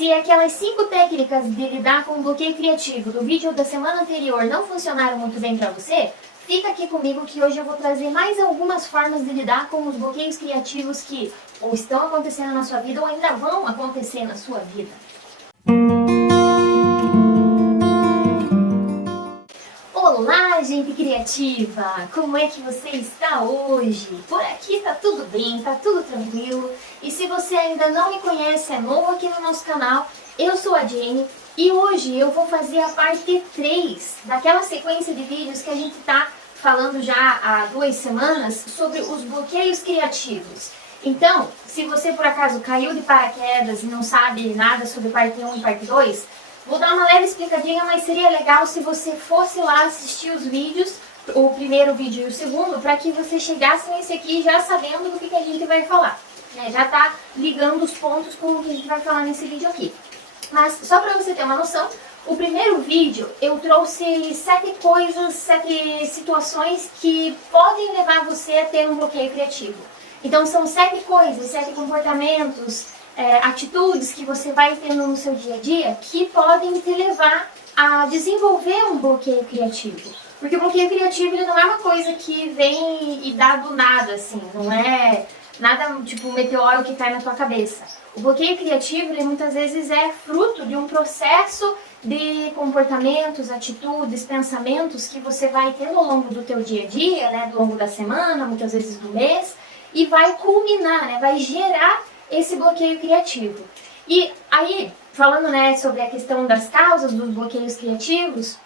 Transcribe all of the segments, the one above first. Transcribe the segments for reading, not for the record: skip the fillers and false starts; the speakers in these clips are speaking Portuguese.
Se aquelas 5 técnicas de lidar com o bloqueio criativo do vídeo da semana anterior não funcionaram muito bem para você, fica aqui comigo que hoje eu vou trazer mais algumas formas de lidar com os bloqueios criativos que ou estão acontecendo na sua vida ou ainda vão acontecer na sua vida. Olá, gente criativa! Como é que você está hoje? Por aqui tá tudo bem, tá tudo tranquilo. E se você ainda não me conhece, é novo aqui no nosso canal, eu sou a Jenny e hoje eu vou fazer a parte 3 daquela sequência de vídeos que a gente tá falando já há 2 semanas sobre os bloqueios criativos. Então, se você por acaso caiu de paraquedas e não sabe nada sobre parte 1 e parte 2, vou dar uma leve explicadinha, mas seria legal se você fosse lá assistir os vídeos, o primeiro vídeo e o segundo, para que você chegasse nesse aqui já sabendo do que a gente vai falar. Já tá ligando os pontos com o que a gente vai falar nesse vídeo aqui. Mas só para você ter uma noção, o primeiro vídeo eu trouxe 7 coisas, 7 situações que podem levar você a ter um bloqueio criativo. Então são 7 coisas, 7 comportamentos, atitudes que você vai tendo no seu dia a dia que podem te levar a desenvolver um bloqueio criativo. Porque o bloqueio criativo ele não é uma coisa que vem e dá do nada, assim, não é nada tipo um meteoro que cai na tua cabeça. O bloqueio criativo ele muitas vezes é fruto de um processo de comportamentos, atitudes, pensamentos que você vai tendo ao longo do teu dia a dia, né, ao longo da semana, muitas vezes do mês, e vai culminar, né, vai gerar esse bloqueio criativo. E aí, falando, né, sobre a questão das causas dos bloqueios criativos,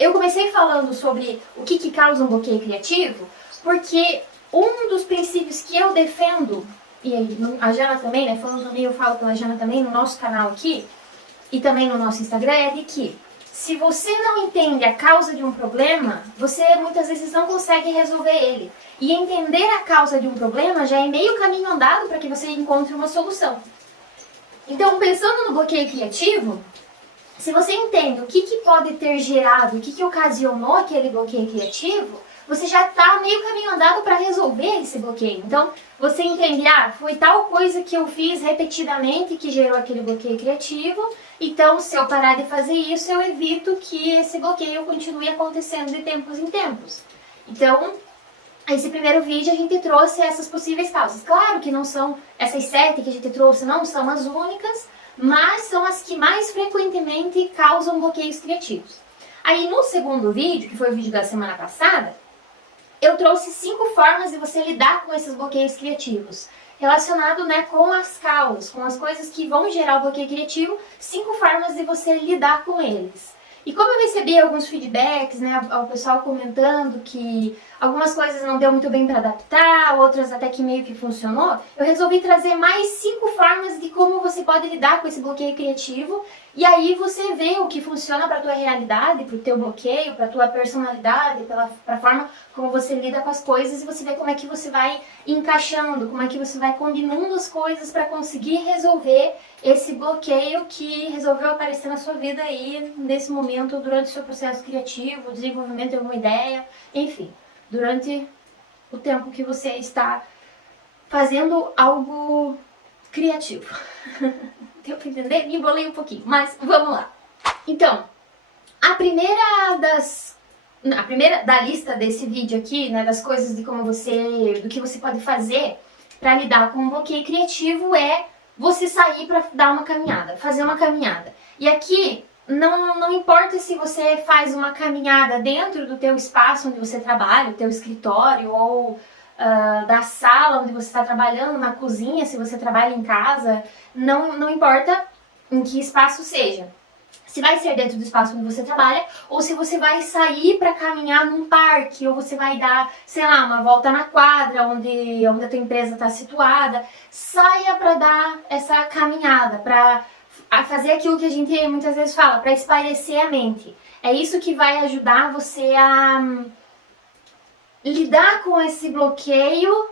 eu comecei falando sobre o que causa um bloqueio criativo, porque um dos princípios que eu defendo, e a Jana também, né, falando comigo, eu falo pela Jana também no nosso canal aqui, e também no nosso Instagram, é de que se você não entende a causa de um problema, você muitas vezes não consegue resolver ele. E entender a causa de um problema já é meio caminho andado para que você encontre uma solução. Então, pensando no bloqueio criativo, se você entende o que pode ter gerado, o que ocasionou aquele bloqueio criativo, você já está meio caminho andado para resolver esse bloqueio. Então, você entende, foi tal coisa que eu fiz repetidamente que gerou aquele bloqueio criativo, então se eu parar de fazer isso, eu evito que esse bloqueio continue acontecendo de tempos em tempos. Então, esse primeiro vídeo a gente trouxe essas possíveis causas. Claro que não são essas 7 que a gente trouxe, não são as únicas, mas são as que mais frequentemente causam bloqueios criativos. Aí no segundo vídeo, que foi o vídeo da semana passada, eu trouxe 5 formas de você lidar com esses bloqueios criativos. Relacionado, né, com as causas, com as coisas que vão gerar o bloqueio criativo, 5 formas de você lidar com eles. E como eu recebi alguns feedbacks, né, ao pessoal comentando que algumas coisas não deu muito bem para adaptar, outras até que meio que funcionou, eu resolvi trazer mais 5 formas de como você pode lidar com esse bloqueio criativo. E aí você vê o que funciona para a tua realidade, para o teu bloqueio, para a tua personalidade, para a forma como você lida com as coisas, e você vê como é que você vai encaixando, como é que você vai combinando as coisas para conseguir resolver esse bloqueio que resolveu aparecer na sua vida aí nesse momento, durante o seu processo criativo, desenvolvimento de alguma ideia, enfim, durante o tempo que você está fazendo algo criativo. Deu pra entender? Me embolei um pouquinho, mas vamos lá. Então, a primeira da lista desse vídeo aqui, né, das coisas do que você pode fazer para lidar com um bloqueio criativo é você sair para dar uma caminhada, fazer uma caminhada. E aqui não importa se você faz uma caminhada dentro do teu espaço onde você trabalha, o teu escritório, ou da sala onde você está trabalhando, na cozinha, se você trabalha em casa, não importa em que espaço seja. Se vai ser dentro do espaço onde você trabalha, ou se você vai sair para caminhar num parque, ou você vai dar, sei lá, uma volta na quadra onde a tua empresa está situada, saia para dar essa caminhada, para fazer aquilo que a gente muitas vezes fala, para espairecer a mente. É isso que vai ajudar você a lidar com esse bloqueio,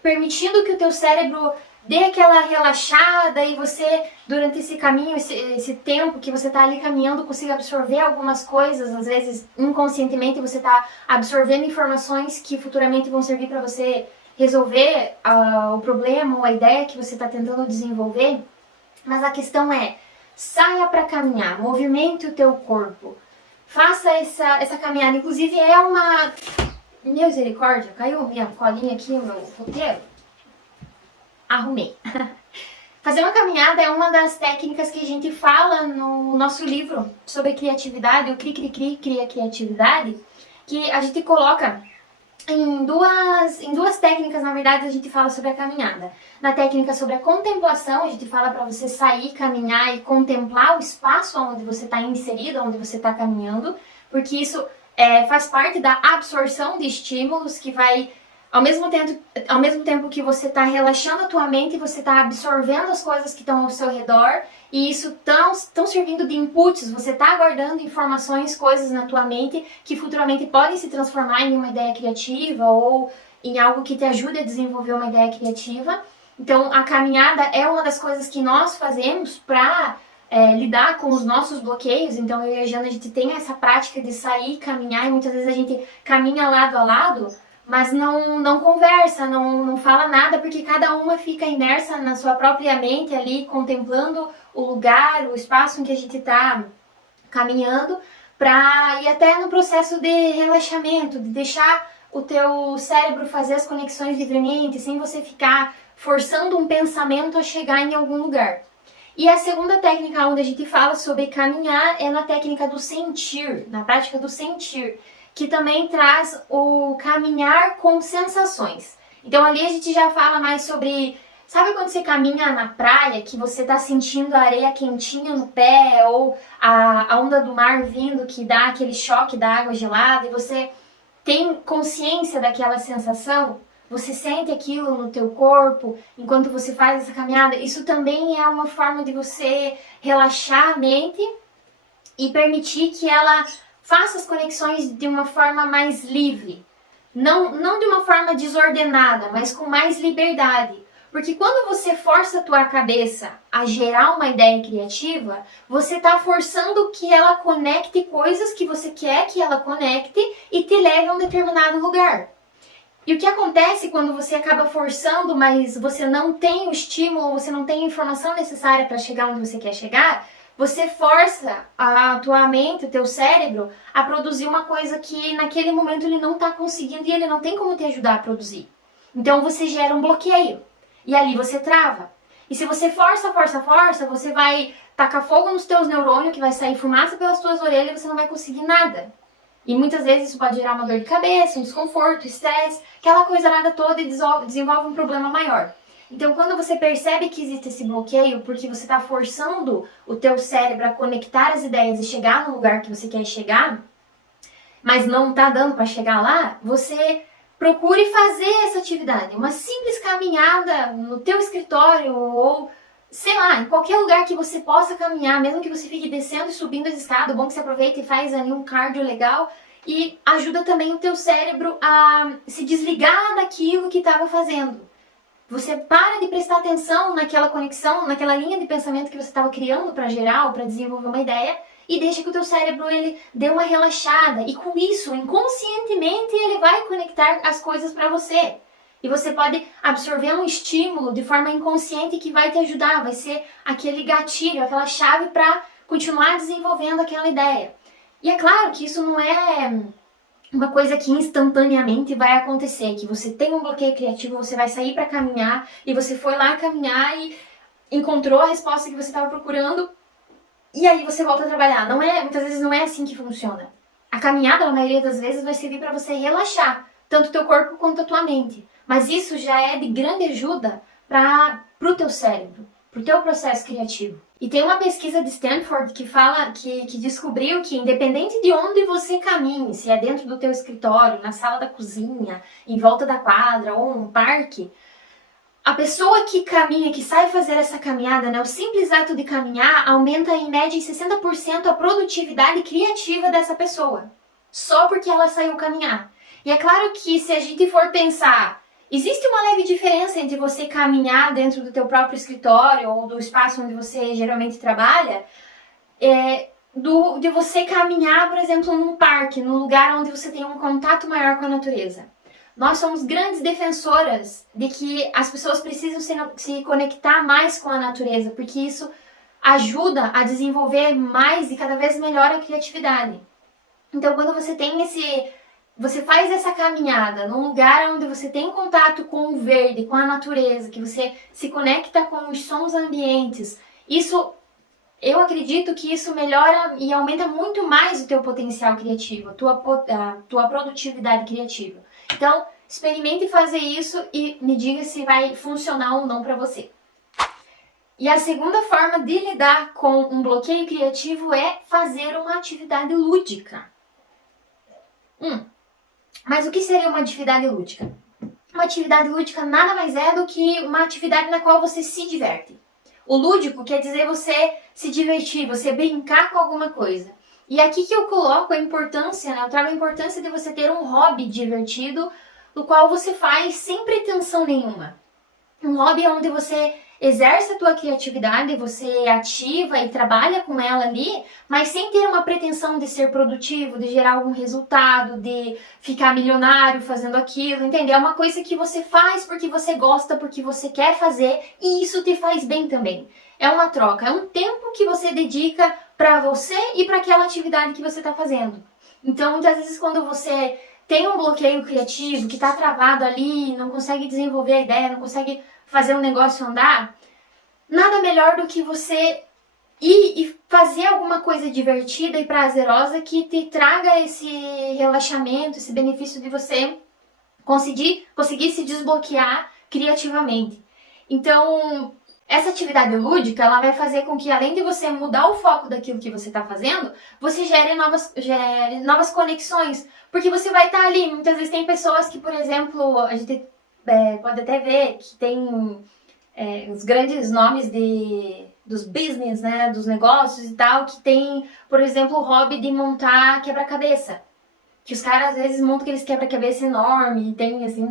permitindo que o teu cérebro dê aquela relaxada e você, durante esse caminho, esse tempo que você está ali caminhando, consiga absorver algumas coisas, às vezes inconscientemente você está absorvendo informações que futuramente vão servir para você resolver o problema ou a ideia que você está tentando desenvolver. Mas a questão é, saia para caminhar, movimente o teu corpo. Faça essa caminhada. Inclusive é uma... Misericórdia, caiu minha colinha aqui, o meu roteiro. Arrumei. Fazer uma caminhada é uma das técnicas que a gente fala no nosso livro sobre criatividade, o Cri Cri Cri Cria Criatividade, que a gente coloca em duas técnicas. Na verdade, a gente fala sobre a caminhada. Na técnica sobre a contemplação, a gente fala para você sair, caminhar e contemplar o espaço onde você está inserido, onde você está caminhando, porque isso faz parte da absorção de estímulos que vai... Ao mesmo tempo que você está relaxando a tua mente, você está absorvendo as coisas que estão ao seu redor e isso estão servindo de inputs. Você está guardando informações, coisas na tua mente que futuramente podem se transformar em uma ideia criativa ou em algo que te ajude a desenvolver uma ideia criativa. Então, a caminhada é uma das coisas que nós fazemos para lidar com os nossos bloqueios. Então, eu e a Jana, a gente tem essa prática de sair, caminhar, e muitas vezes a gente caminha lado a lado, mas não conversa, não fala nada, porque cada uma fica imersa na sua própria mente ali, contemplando o lugar, o espaço em que a gente está caminhando, para ir até no processo de relaxamento, de deixar o teu cérebro fazer as conexões livremente, sem você ficar forçando um pensamento a chegar em algum lugar. E a segunda técnica onde a gente fala sobre caminhar é na técnica do sentir, na prática do sentir, que também traz o caminhar com sensações. Então ali a gente já fala mais sobre... Sabe quando você caminha na praia, que você está sentindo a areia quentinha no pé, ou a onda do mar vindo, que dá aquele choque da água gelada, e você tem consciência daquela sensação? Você sente aquilo no teu corpo enquanto você faz essa caminhada? Isso também é uma forma de você relaxar a mente e permitir que ela faça as conexões de uma forma mais livre. Não de uma forma desordenada, mas com mais liberdade. Porque quando você força a tua cabeça a gerar uma ideia criativa, você está forçando que ela conecte coisas que você quer que ela conecte e te leve a um determinado lugar. E o que acontece quando você acaba forçando, mas você não tem o estímulo, você não tem a informação necessária para chegar onde você quer chegar? Você força a tua mente, o teu cérebro, a produzir uma coisa que naquele momento ele não está conseguindo e ele não tem como te ajudar a produzir. Então você gera um bloqueio e ali você trava. E se você força, você vai tacar fogo nos teus neurônios, que vai sair fumaça pelas tuas orelhas e você não vai conseguir nada. E muitas vezes isso pode gerar uma dor de cabeça, um desconforto, estresse, aquela coisa nada toda, e desenvolve um problema maior. Então, quando você percebe que existe esse bloqueio, porque você está forçando o teu cérebro a conectar as ideias e chegar no lugar que você quer chegar, mas não está dando para chegar lá, você procure fazer essa atividade. Uma simples caminhada no teu escritório ou, sei lá, em qualquer lugar que você possa caminhar, mesmo que você fique descendo e subindo as escadas, bom que você aproveita e faz ali um cardio legal e ajuda também o teu cérebro a se desligar daquilo que estava fazendo. Você para de prestar atenção naquela conexão, naquela linha de pensamento que você estava criando para gerar ou para desenvolver uma ideia e deixa que o teu cérebro ele dê uma relaxada. E com isso, inconscientemente, ele vai conectar as coisas para você. E você pode absorver um estímulo de forma inconsciente que vai te ajudar, vai ser aquele gatilho, aquela chave para continuar desenvolvendo aquela ideia. E é claro que isso não é uma coisa que instantaneamente vai acontecer, que você tem um bloqueio criativo, você vai sair para caminhar e você foi lá caminhar e encontrou a resposta que você estava procurando e aí você volta a trabalhar. Muitas vezes não é assim que funciona. A caminhada, na maioria das vezes, vai servir para você relaxar, tanto o teu corpo quanto a tua mente. Mas isso já é de grande ajuda para o teu cérebro, para o teu processo criativo. E tem uma pesquisa de Stanford que fala que descobriu que independente de onde você caminhe, se é dentro do teu escritório, na sala da cozinha, em volta da quadra ou um parque, a pessoa que caminha, que sai fazer essa caminhada, né, o simples ato de caminhar aumenta em média em 60% a produtividade criativa dessa pessoa, só porque ela saiu caminhar. E é claro que se a gente for pensar, existe uma leve diferença entre você caminhar dentro do teu próprio escritório ou do espaço onde você geralmente trabalha, de você caminhar, por exemplo, num parque, num lugar onde você tem um contato maior com a natureza. nós somos grandes defensoras de que as pessoas precisam se conectar mais com a natureza, porque isso ajuda a desenvolver mais e cada vez melhor a criatividade. Então, quando você faz essa caminhada num lugar onde você tem contato com o verde, com a natureza, que você se conecta com os sons ambientes, eu acredito que isso melhora e aumenta muito mais o teu potencial criativo, a tua produtividade criativa. Então, experimente fazer isso e me diga se vai funcionar ou não para você. E a segunda forma de lidar com um bloqueio criativo é fazer uma atividade lúdica. Mas o que seria uma atividade lúdica? Uma atividade lúdica nada mais é do que uma atividade na qual você se diverte. O lúdico quer dizer você se divertir, você brincar com alguma coisa. E aqui que eu coloco a importância, eu trago a importância de você ter um hobby divertido, no qual você faz sem pretensão nenhuma. Um hobby onde você exerce a tua criatividade, você ativa e trabalha com ela ali, mas sem ter uma pretensão de ser produtivo, de gerar algum resultado, de ficar milionário fazendo aquilo, entendeu? É uma coisa que você faz porque você gosta, porque você quer fazer e isso te faz bem também. É uma troca, é um tempo que você dedica para você e para aquela atividade que você está fazendo. Então, muitas vezes quando você tem um bloqueio criativo, que está travado ali, não consegue desenvolver a ideia, não consegue fazer um negócio andar, nada melhor do que você ir e fazer alguma coisa divertida e prazerosa que te traga esse relaxamento, esse benefício de você conseguir se desbloquear criativamente. Então, essa atividade lúdica, ela vai fazer com que, além de você mudar o foco daquilo que você está fazendo, você gere novas conexões, porque você vai estar ali. Muitas vezes tem pessoas que, por exemplo, a gente pode até ver que tem os grandes nomes dos business, né, dos negócios e tal, que tem, por exemplo, o hobby de montar quebra-cabeça. Que os caras, às vezes, montam aqueles quebra-cabeça enorme, e tem, assim,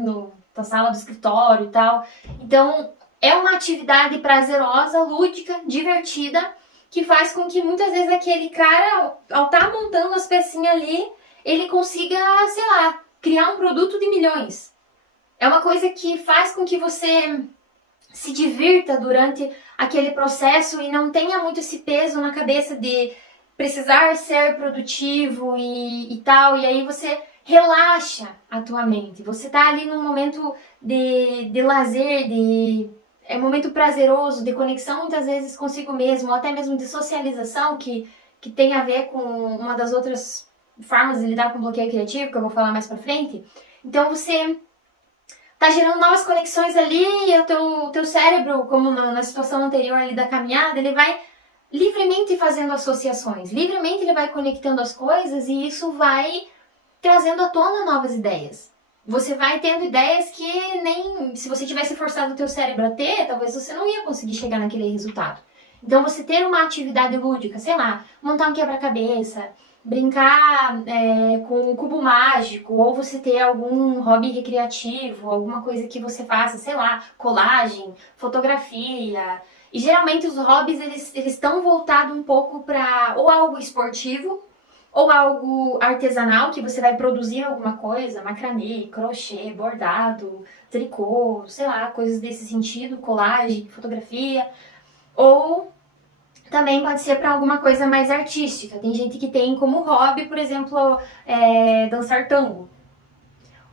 na sala do escritório e tal. Então, é uma atividade prazerosa, lúdica, divertida, que faz com que, muitas vezes, aquele cara, ao estar montando as pecinhas ali, ele consiga, sei lá, criar um produto de milhões. É uma coisa que faz com que você se divirta durante aquele processo e não tenha muito esse peso na cabeça de precisar ser produtivo e tal, e aí você relaxa a tua mente. Você tá ali num momento de lazer, é um momento prazeroso, de conexão muitas vezes consigo mesmo, ou até mesmo de socialização, que tem a ver com uma das outras formas de lidar com bloqueio criativo, que eu vou falar mais pra frente. Então você tá gerando novas conexões ali e o teu cérebro, como na situação anterior ali da caminhada, ele vai livremente fazendo associações, livremente ele vai conectando as coisas e isso vai trazendo à tona novas ideias. Você vai tendo ideias que nem se você tivesse forçado o teu cérebro a ter, talvez você não ia conseguir chegar naquele resultado. Então você ter uma atividade lúdica, sei lá, montar um quebra-cabeça, brincar com um cubo mágico, ou você ter algum hobby recreativo, alguma coisa que você faça, sei lá, colagem, fotografia. E geralmente os hobbies eles estão voltados um pouco para ou algo esportivo, ou algo artesanal, que você vai produzir alguma coisa, macramê, crochê, bordado, tricô, sei lá, coisas desse sentido, colagem, fotografia, ou também pode ser para alguma coisa mais artística. Tem gente que tem como hobby, por exemplo, dançar tango.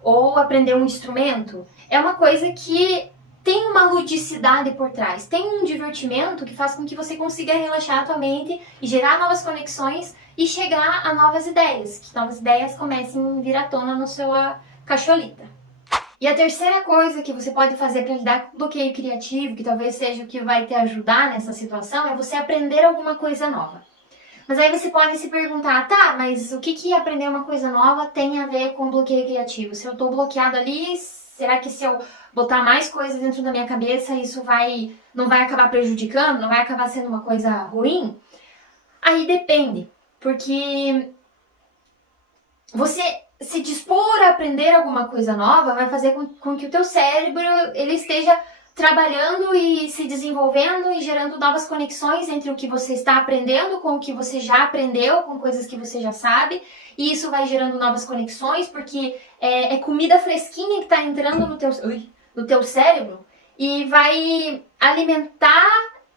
Ou aprender um instrumento. É uma coisa que tem uma ludicidade por trás. Tem um divertimento que faz com que você consiga relaxar a tua mente e gerar novas conexões e chegar a novas ideias. Que novas ideias comecem a vir à tona na sua cacholita. E a terceira coisa que você pode fazer para lidar com o bloqueio criativo, que talvez seja o que vai te ajudar nessa situação, é você aprender alguma coisa nova. Mas aí você pode se perguntar, tá, mas o que aprender uma coisa nova tem a ver com bloqueio criativo? Se eu estou bloqueado ali, será que se eu botar mais coisas dentro da minha cabeça, isso não vai acabar prejudicando? Não vai acabar sendo uma coisa ruim? Aí depende, porque você se dispor a aprender alguma coisa nova vai fazer com que o teu cérebro ele esteja trabalhando e se desenvolvendo e gerando novas conexões entre o que você está aprendendo com o que você já aprendeu, com coisas que você já sabe, e isso vai gerando novas conexões, porque é comida fresquinha que está entrando no teu cérebro e vai alimentar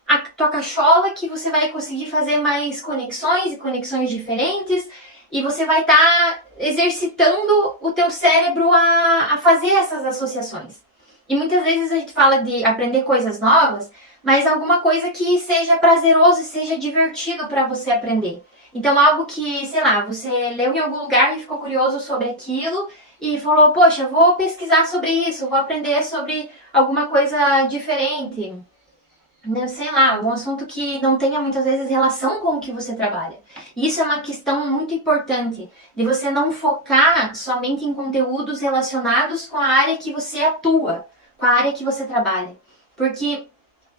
a tua cachola, que você vai conseguir fazer mais conexões e conexões diferentes, e você vai estar exercitando o teu cérebro a fazer essas associações. E muitas vezes a gente fala de aprender coisas novas, mas alguma coisa que seja prazeroso e seja divertido para você aprender. Então algo que, sei lá, você leu em algum lugar e ficou curioso sobre aquilo e falou, poxa, vou pesquisar sobre isso, vou aprender sobre alguma coisa diferente. Sei lá, um assunto que não tenha muitas vezes relação com o que você trabalha. E isso é uma questão muito importante, de você não focar somente em conteúdos relacionados com a área que você atua, com a área que você trabalha. Porque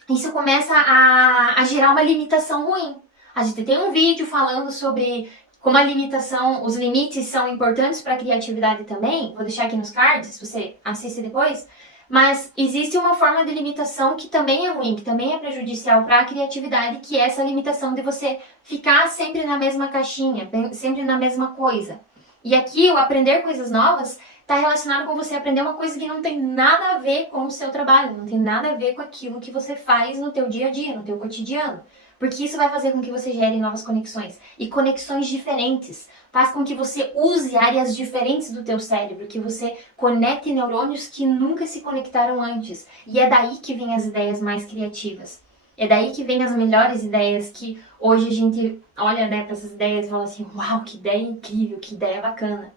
isso começa a gerar uma limitação ruim. A gente tem um vídeo falando sobre como a limitação, os limites são importantes para a criatividade também. Vou deixar aqui nos cards, se você assiste depois. Mas existe uma forma de limitação que também é ruim, que também é prejudicial para a criatividade, que é essa limitação de você ficar sempre na mesma caixinha, sempre na mesma coisa. E aqui o aprender coisas novas está relacionado com você aprender uma coisa que não tem nada a ver com o seu trabalho, não tem nada a ver com aquilo que você faz no teu dia a dia, no teu cotidiano. Porque isso vai fazer com que você gere novas conexões. E conexões diferentes. Faz com que você use áreas diferentes do teu cérebro, que você conecte neurônios que nunca se conectaram antes. E é daí que vem as ideias mais criativas. É daí que vem as melhores ideias, que hoje a gente olha, né, para essas ideias e fala assim, uau, que ideia incrível, que ideia bacana.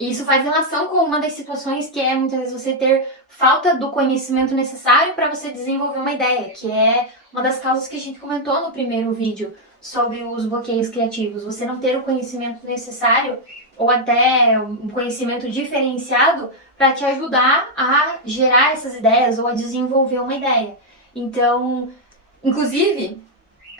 E isso faz relação com uma das situações que é muitas vezes você ter falta do conhecimento necessário para você desenvolver uma ideia, que é uma das causas que a gente comentou no primeiro vídeo sobre os bloqueios criativos. Você não ter o conhecimento necessário ou até um conhecimento diferenciado para te ajudar a gerar essas ideias ou a desenvolver uma ideia. Então, inclusive,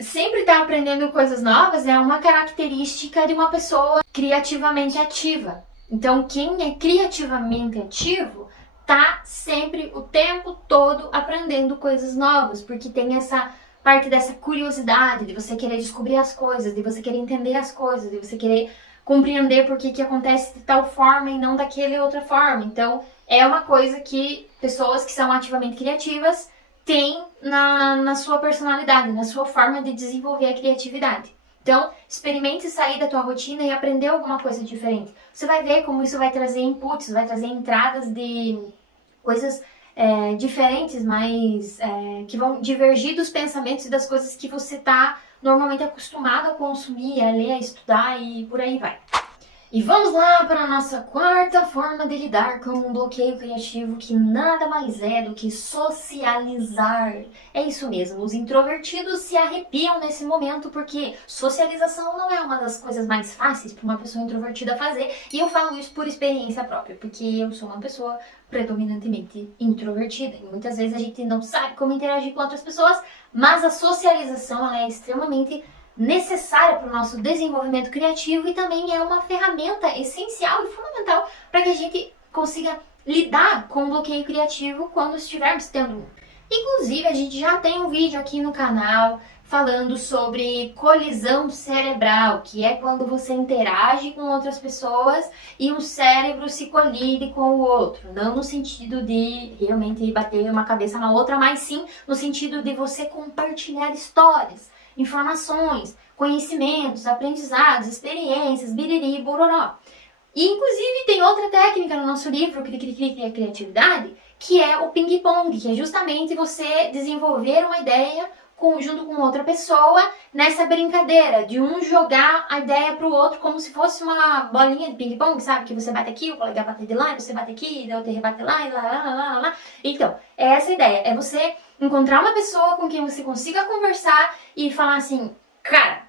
sempre estar aprendendo coisas novas é uma característica de uma pessoa criativamente ativa. Então, quem é criativamente ativo tá sempre, o tempo todo, aprendendo coisas novas, porque tem essa parte dessa curiosidade, de você querer descobrir as coisas, de você querer entender as coisas, de você querer compreender por que acontece de tal forma e não daquela outra forma. Então, é uma coisa que pessoas que são ativamente criativas têm na sua personalidade, na sua forma de desenvolver a criatividade. Então, experimente sair da tua rotina e aprender alguma coisa diferente. Você vai ver como isso vai trazer inputs, vai trazer entradas de coisas diferentes, mas que vão divergir dos pensamentos e das coisas que você está normalmente acostumado a consumir, a ler, a estudar e por aí vai. E vamos lá para a nossa quarta forma de lidar com um bloqueio criativo, que nada mais é do que socializar. É isso mesmo, os introvertidos se arrepiam nesse momento porque socialização não é uma das coisas mais fáceis para uma pessoa introvertida fazer. E eu falo isso por experiência própria, porque eu sou uma pessoa predominantemente introvertida. E muitas vezes a gente não sabe como interagir com outras pessoas, mas a socialização ela é extremamente necessária para o nosso desenvolvimento criativo e também é uma ferramenta essencial e fundamental para que a gente consiga lidar com o bloqueio criativo quando estivermos tendo um. Inclusive, a gente já tem um vídeo aqui no canal falando sobre colisão cerebral, que é quando você interage com outras pessoas e um cérebro se colide com o outro. Não no sentido de realmente bater uma cabeça na outra, mas sim no sentido de você compartilhar histórias, informações, conhecimentos, aprendizados, experiências, biriri, bororó. E inclusive tem outra técnica no nosso livro, Cri a Criatividade, que é o ping-pong, que é justamente você desenvolver uma ideia junto com outra pessoa nessa brincadeira de um jogar a ideia pro outro como se fosse uma bolinha de ping-pong, sabe? Que você bate aqui, o colega bate de lá, e você bate aqui, e o outro rebate lá, e lá. Então, é essa a ideia, é você encontrar uma pessoa com quem você consiga conversar e falar assim, cara,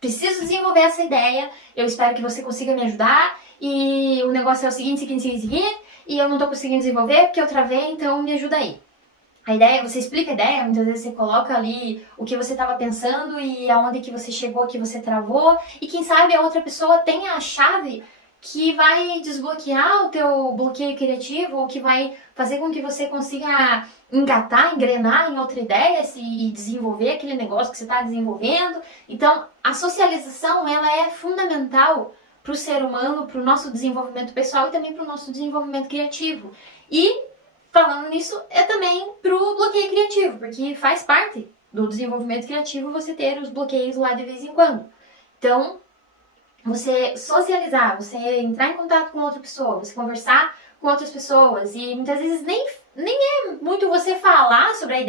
preciso desenvolver essa ideia, eu espero que você consiga me ajudar, e o negócio é o seguinte, e eu não tô conseguindo desenvolver porque eu travei, então me ajuda aí. A ideia, você explica a ideia, muitas vezes você coloca ali o que você estava pensando e aonde que você chegou, que você travou, e quem sabe a outra pessoa tenha a chave que vai desbloquear o teu bloqueio criativo, ou que vai fazer com que você consiga engatar, engrenar em outra ideia e desenvolver aquele negócio que você está desenvolvendo. Então, a socialização, ela é fundamental para o ser humano, para o nosso desenvolvimento pessoal e também para o nosso desenvolvimento criativo. E, falando nisso, é também para o bloqueio criativo, porque faz parte do desenvolvimento criativo você ter os bloqueios lá de vez em quando. Então, você socializar, você entrar em contato com outra pessoa, você conversar com outras pessoas, e muitas vezes nem é muito você falar sobre a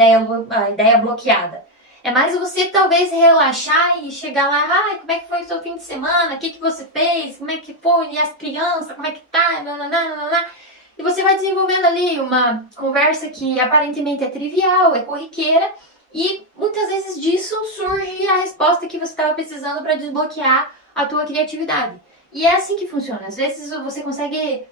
ideia bloqueada. É mais você talvez relaxar e chegar lá, como é que foi o seu fim de semana, o que você fez, como é que foi, e as crianças, como é que tá, nananana. E você vai desenvolvendo ali uma conversa que aparentemente é trivial, é corriqueira, e muitas vezes disso surge a resposta que você estava precisando para desbloquear a tua criatividade. E é assim que funciona. Às vezes você consegue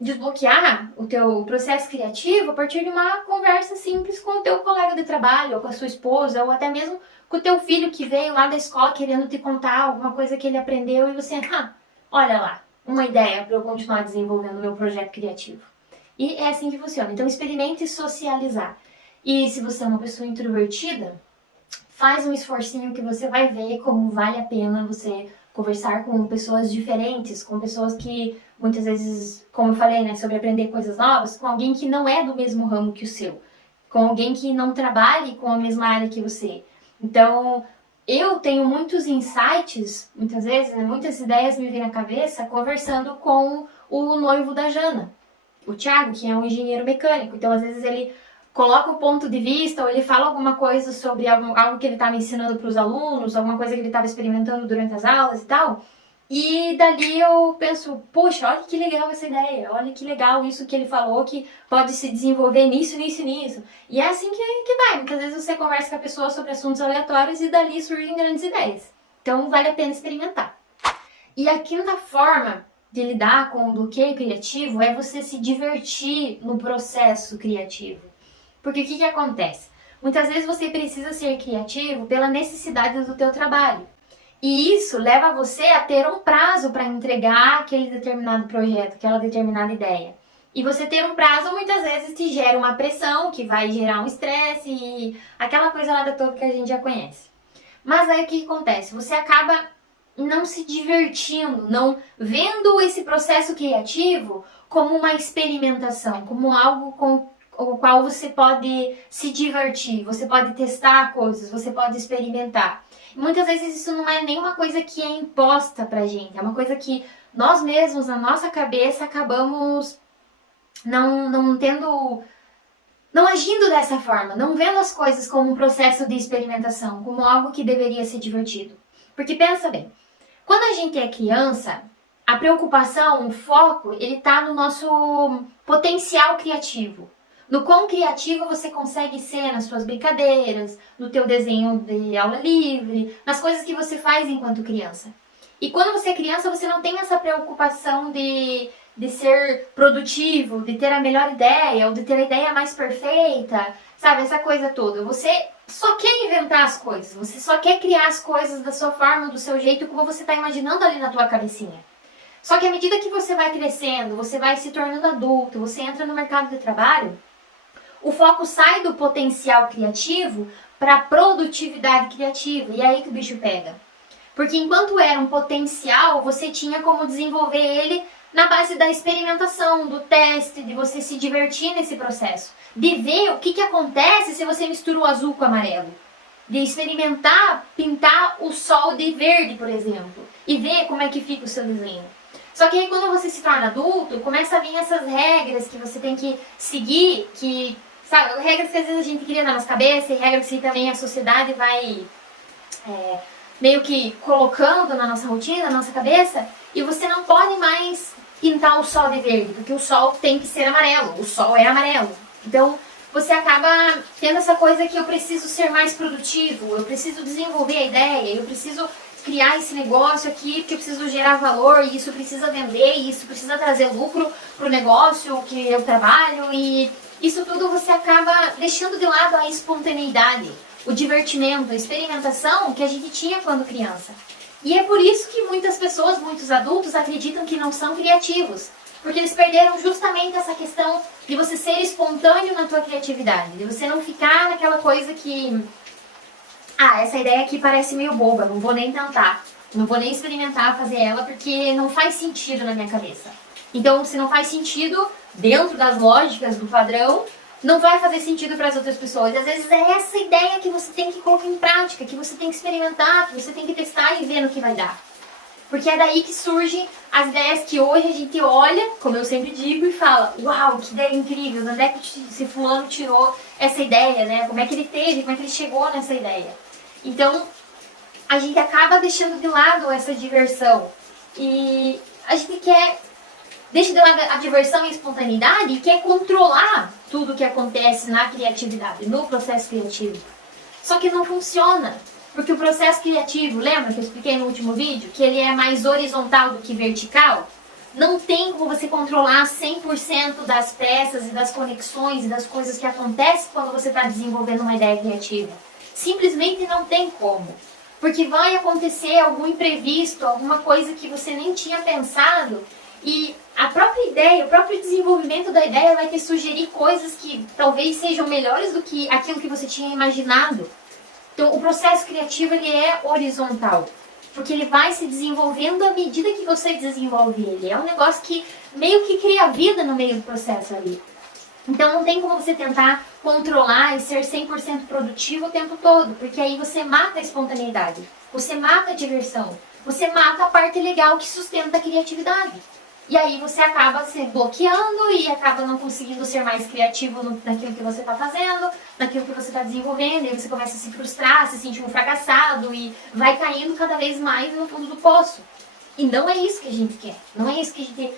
desbloquear o teu processo criativo a partir de uma conversa simples com o teu colega de trabalho, ou com a sua esposa, ou até mesmo com o teu filho que veio lá da escola querendo te contar alguma coisa que ele aprendeu e você, olha lá, uma ideia para eu continuar desenvolvendo o meu projeto criativo. E é assim que funciona. Então experimente socializar. E se você é uma pessoa introvertida, faz um esforcinho que você vai ver como vale a pena você conversar com pessoas diferentes, com pessoas que muitas vezes, como eu falei, né, sobre aprender coisas novas, com alguém que não é do mesmo ramo que o seu, com alguém que não trabalhe com a mesma área que você. Então, eu tenho muitos insights, muitas vezes, né, muitas ideias me vêm na cabeça conversando com o noivo da Jana, o Thiago, que é um engenheiro mecânico. Então, às vezes, ele coloca o ponto de vista, ou ele fala alguma coisa sobre algo que ele estava ensinando para os alunos, alguma coisa que ele estava experimentando durante as aulas e tal. E dali eu penso, poxa, olha que legal essa ideia, olha que legal isso que ele falou, que pode se desenvolver nisso, nisso e nisso. E é assim que vai. Muitas vezes você conversa com a pessoa sobre assuntos aleatórios e dali surgem grandes ideias. Então vale a pena experimentar. E a quinta forma de lidar com o bloqueio criativo é você se divertir no processo criativo. Porque o que acontece? Muitas vezes você precisa ser criativo pela necessidade do teu trabalho. E isso leva você a ter um prazo para entregar aquele determinado projeto, aquela determinada ideia. E você ter um prazo muitas vezes te gera uma pressão, que vai gerar um estresse e aquela coisa lá da toda que a gente já conhece. Mas aí o que acontece? Você acaba não se divertindo, não vendo esse processo criativo como uma experimentação, como algo com o qual você pode se divertir, você pode testar coisas, você pode experimentar. E muitas vezes isso não é nenhuma coisa que é imposta pra gente, é uma coisa que nós mesmos, na nossa cabeça, acabamos não agindo dessa forma, não vendo as coisas como um processo de experimentação, como algo que deveria ser divertido. Porque pensa bem, quando a gente é criança, a preocupação, o foco, ele tá no nosso potencial criativo. No quão criativo você consegue ser nas suas brincadeiras, no teu desenho de aula livre, nas coisas que você faz enquanto criança. E quando você é criança, você não tem essa preocupação de ser produtivo, de ter a melhor ideia, ou de ter a ideia mais perfeita, sabe? Essa coisa toda. Você só quer inventar as coisas, você só quer criar as coisas da sua forma, do seu jeito, como você está imaginando ali na tua cabecinha. Só que à medida que você vai crescendo, você vai se tornando adulto, você entra no mercado de trabalho, o foco sai do potencial criativo para a produtividade criativa. E é aí que o bicho pega. Porque enquanto era um potencial, você tinha como desenvolver ele na base da experimentação, do teste, de você se divertir nesse processo. De ver o que acontece se você mistura o azul com o amarelo. De experimentar, pintar o sol de verde, por exemplo. E ver como é que fica o seu desenho. Só que aí quando você se torna adulto, começa a vir essas regras que você tem que seguir, que... sabe, regras que às vezes a gente cria na nossa cabeça e regras que também a sociedade vai meio que colocando na nossa rotina, na nossa cabeça, e você não pode mais pintar o sol de verde, porque o sol tem que ser amarelo, o sol é amarelo. Então você acaba tendo essa coisa que eu preciso ser mais produtivo, eu preciso desenvolver a ideia, eu preciso criar esse negócio aqui, porque eu preciso gerar valor, e isso precisa vender, e isso precisa trazer lucro pro negócio que eu trabalho, e isso tudo você acaba deixando de lado a espontaneidade, o divertimento, a experimentação que a gente tinha quando criança. E é por isso que muitas pessoas, muitos adultos acreditam que não são criativos. Porque eles perderam justamente essa questão de você ser espontâneo na tua criatividade. De você não ficar naquela coisa que... essa ideia aqui parece meio boba, não vou nem tentar. Não vou nem experimentar fazer ela porque não faz sentido na minha cabeça. Então, se não faz sentido dentro das lógicas do padrão, não vai fazer sentido para as outras pessoas. Às vezes é essa ideia que você tem que colocar em prática, que você tem que experimentar, que você tem que testar e ver no que vai dar. Porque é daí que surgem as ideias que hoje a gente olha, como eu sempre digo, e fala: uau, que ideia incrível, de onde é que esse fulano tirou essa ideia, né? Como é que ele teve, como é que ele chegou nessa ideia? Então, a gente acaba deixando de lado essa diversão. E a gente deixa de lado a diversão e a espontaneidade e quer controlar tudo o que acontece na criatividade, no processo criativo. Só que não funciona. Porque o processo criativo, lembra que eu expliquei no último vídeo? Que ele é mais horizontal do que vertical? Não tem como você controlar 100% das peças e das conexões e das coisas que acontecem quando você está desenvolvendo uma ideia criativa. Simplesmente não tem como. Porque vai acontecer algum imprevisto, alguma coisa que você nem tinha pensado, e a própria ideia, o próprio desenvolvimento da ideia vai te sugerir coisas que talvez sejam melhores do que aquilo que você tinha imaginado. Então, o processo criativo ele é horizontal, porque ele vai se desenvolvendo à medida que você desenvolve ele. É um negócio que meio que cria vida no meio do processo ali. Então, não tem como você tentar controlar e ser 100% produtivo o tempo todo, porque aí você mata a espontaneidade, você mata a diversão, você mata a parte legal que sustenta a criatividade. E aí você acaba se bloqueando e acaba não conseguindo ser mais criativo naquilo que você está fazendo, naquilo que você está desenvolvendo, e aí você começa a se frustrar, se sentir um fracassado e vai caindo cada vez mais no fundo do poço. E não é isso que a gente quer, não é isso que a gente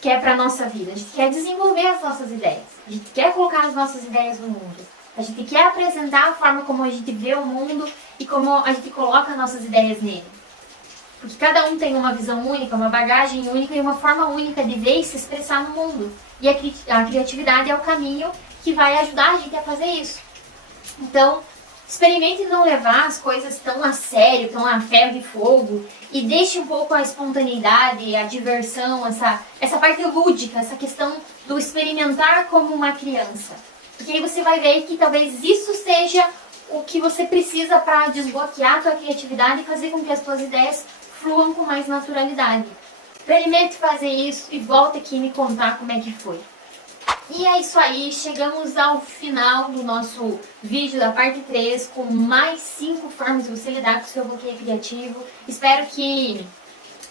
quer para a nossa vida. A gente quer desenvolver as nossas ideias, a gente quer colocar as nossas ideias no mundo, a gente quer apresentar a forma como a gente vê o mundo e como a gente coloca as nossas ideias nele. Porque cada um tem uma visão única, uma bagagem única e uma forma única de ver e se expressar no mundo. E a criatividade é o caminho que vai ajudar a gente a fazer isso. Então, experimente não levar as coisas tão a sério, tão a ferro e fogo, e deixe um pouco a espontaneidade, a diversão, essa parte lúdica, essa questão do experimentar como uma criança. Porque aí você vai ver que talvez isso seja o que você precisa para desbloquear a tua criatividade e fazer com que as tuas ideias fluam com mais naturalidade. Experimente fazer isso e volta aqui me contar como é que foi. E é isso aí, chegamos ao final do nosso vídeo da parte 3 com mais 5 formas de você lidar com o seu bloqueio criativo. Espero que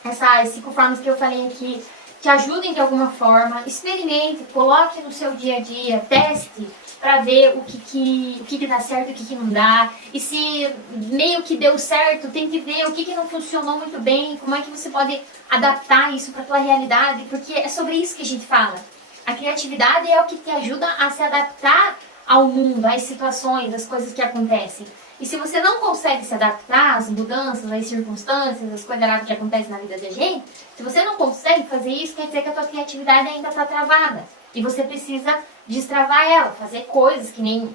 essas 5 formas que eu falei aqui te ajudem de alguma forma. Experimente, coloque no seu dia a dia, teste para ver o que dá certo e o que não dá. E se meio que deu certo, tente ver o que não funcionou muito bem, como é que você pode adaptar isso para a tua realidade, porque é sobre isso que a gente fala. A criatividade é o que te ajuda a se adaptar ao mundo, às situações, às coisas que acontecem. E se você não consegue se adaptar às mudanças, às circunstâncias, às coisas que acontecem na vida da gente, se você não consegue fazer isso, quer dizer que a tua criatividade ainda está travada. E você precisa destravar ela, fazer coisas que nem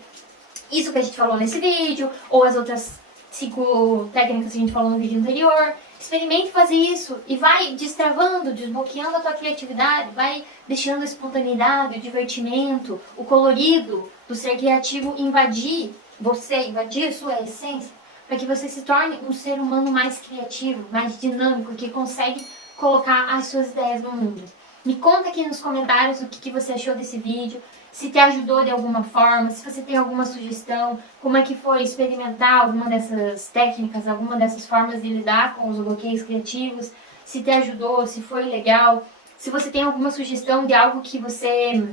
isso que a gente falou nesse vídeo, ou as outras 5 técnicas que a gente falou no vídeo anterior. Experimente fazer isso e vai destravando, desbloqueando a tua criatividade, vai deixando a espontaneidade, o divertimento, o colorido do ser criativo invadir você, invadir a sua essência, para que você se torne um ser humano mais criativo, mais dinâmico, que consegue colocar as suas ideias no mundo. Me conta aqui nos comentários o que você achou desse vídeo, se te ajudou de alguma forma, se você tem alguma sugestão, como é que foi experimentar alguma dessas técnicas, alguma dessas formas de lidar com os bloqueios criativos, se te ajudou, se foi legal, se você tem alguma sugestão de algo que você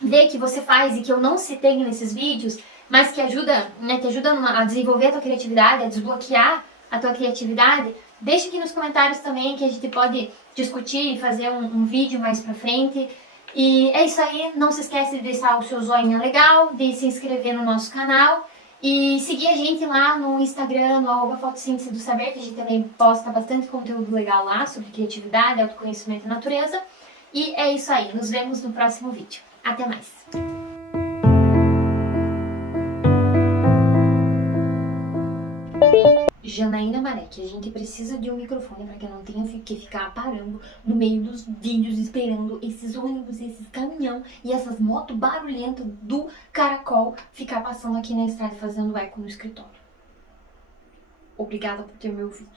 vê que você faz e que eu não citei nesses vídeos, mas que ajuda, te ajuda a desenvolver a tua criatividade, a desbloquear a tua criatividade, deixa aqui nos comentários também que a gente pode discutir e fazer um vídeo mais pra frente. E é isso aí, não se esquece de deixar o seu joinha legal, de se inscrever no nosso canal e seguir a gente lá no Instagram, no @fotossíntese do saber, que a gente também posta bastante conteúdo legal lá sobre criatividade, autoconhecimento e natureza. E é isso aí, nos vemos no próximo vídeo. Até mais! Janaína Maria. é que a gente precisa de um microfone para que eu não tenha que ficar parando no meio dos vídeos esperando esses ônibus, esses caminhão e essas motos barulhentas do caracol ficar passando aqui na estrada e fazendo eco no escritório. Obrigada por ter me ouvido.